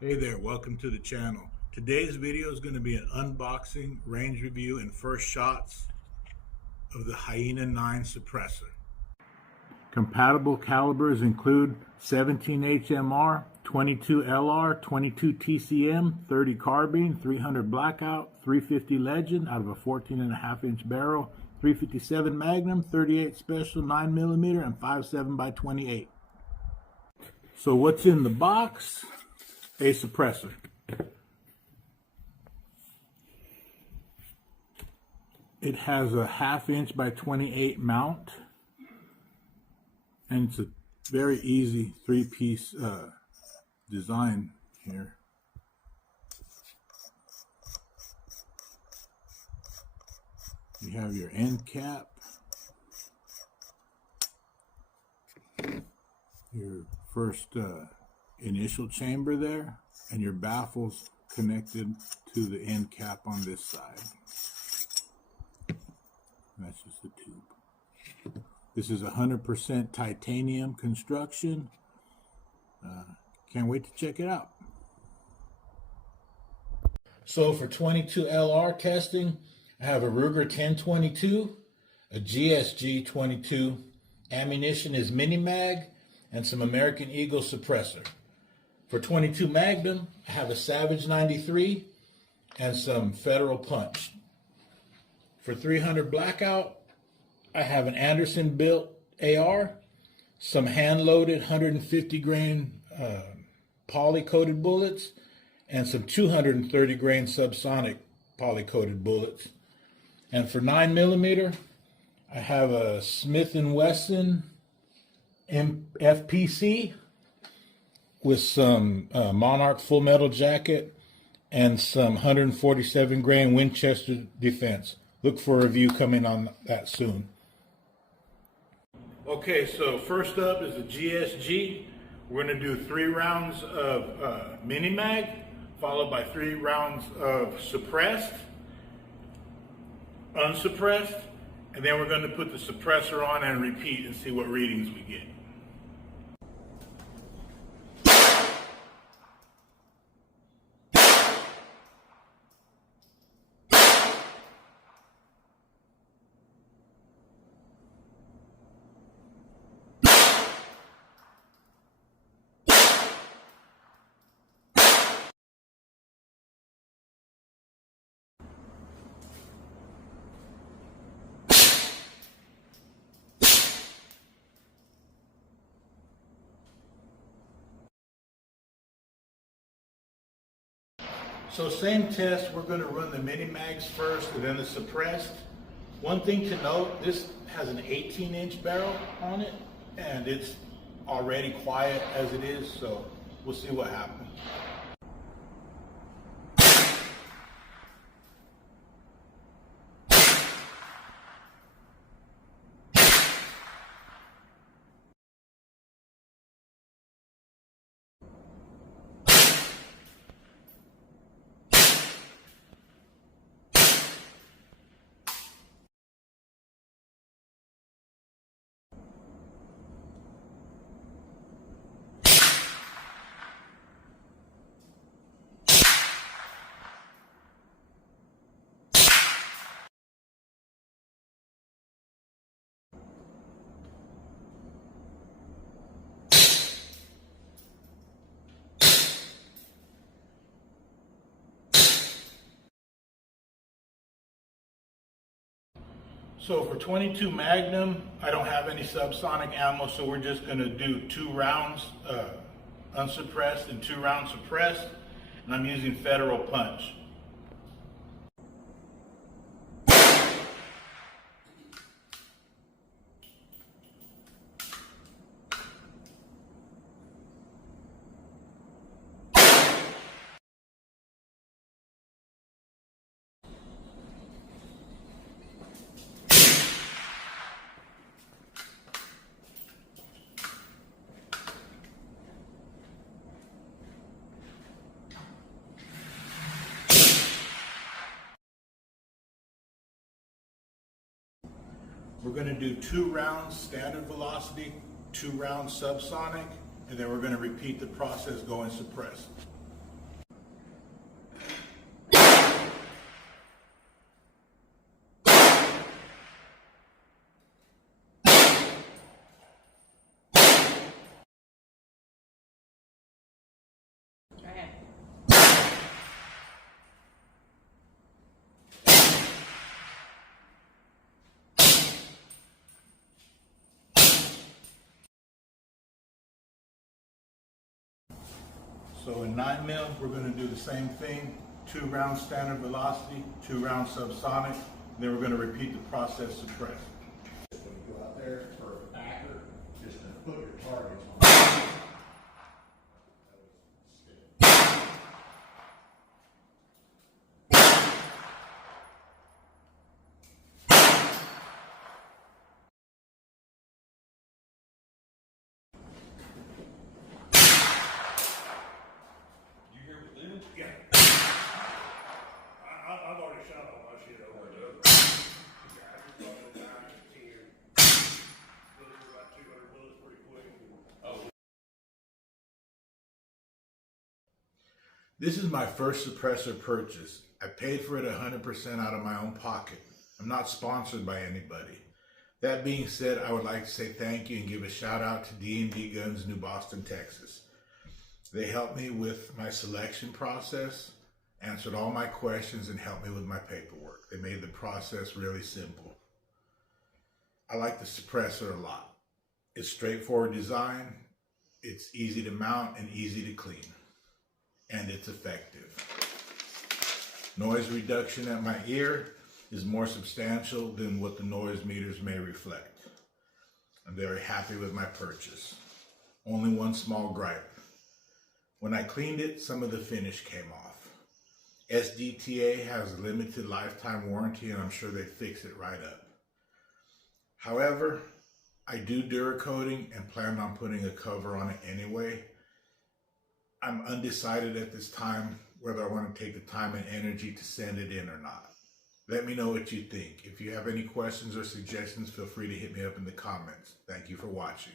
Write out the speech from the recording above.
Hey there, welcome to the channel. Today's video is going to be an unboxing, range review, and first shots of the Hyena 9 suppressor. Compatible calibers include 17 HMR, 22 LR, 22 TCM, 30 Carbine, 300 Blackout, 350 Legend out of a 14.5-inch barrel, 357 Magnum, 38 Special 9mm, and 5.7 by 28. So what's in the box? A suppressor. It has a 1/2 inch by 28 mount, and it's a very easy 3-piece design here. You have your end cap, your first initial chamber there, and your baffles connected to the end cap on this side. That's just the tube. This is 100% titanium construction. Can't wait to check it out. So for 22 LR testing, I have a Ruger 1022, a GSG 22, ammunition is mini mag, and some American Eagle suppressor. For 22 Magnum, I have a Savage 93 and some Federal Punch. For 300 Blackout, I have an Anderson built AR, some hand-loaded 150 grain poly-coated bullets, and some 230 grain subsonic poly-coated bullets. And for 9mm, I have a Smith & Wesson FPC with some Monarch full metal jacket and some 147 grain Winchester defense. Look for a review coming on that soon. Okay, so first up is the GSG. We're going to do 3 rounds of mini mag, followed by 3 rounds of suppressed, unsuppressed, and then we're going to put the suppressor on and repeat and see what readings we get. So same test, we're going to run the mini mags first and then the suppressed. One thing to note, this has an 18-inch barrel on it, and it's already quiet as it is, so we'll see what happens. So for 22 Magnum, I don't have any subsonic ammo, so we're just going to do 2 rounds unsuppressed and 2 rounds suppressed, and I'm using Federal Punch. We're going to do 2 rounds standard velocity, 2 rounds subsonic, and then we're going to repeat the process going suppressed. So in 9mm, we're going to do the same thing. 2 rounds standard velocity, 2 rounds subsonic. Then we're going to repeat the process suppressed. When you go out there for a packer, just to put your targets on. Yeah. I've already shot all my shit over the other. Yeah, I just brought it down to 10. Those are about 200 bullets pretty quick. Oh. This is my first suppressor purchase. I paid for it 100% out of my own pocket. I'm not sponsored by anybody. That being said, I would like to say thank you and give a shout out to D&D Guns, New Boston, Texas. They helped me with my selection process, answered all my questions, and helped me with my paperwork. They made the process really simple. I like the suppressor a lot. It's straightforward design, it's easy to mount and easy to clean, and it's effective. Noise reduction at my ear is more substantial than what the noise meters may reflect. I'm very happy with my purchase. Only one small gripe. When I cleaned it, some of the finish came off. SDTA has a limited lifetime warranty, and I'm sure they fix it right up. However, I do Duracoating and plan on putting a cover on it anyway. I'm undecided at this time whether I want to take the time and energy to send it in or not. Let me know what you think. If you have any questions or suggestions, feel free to hit me up in the comments. Thank you for watching.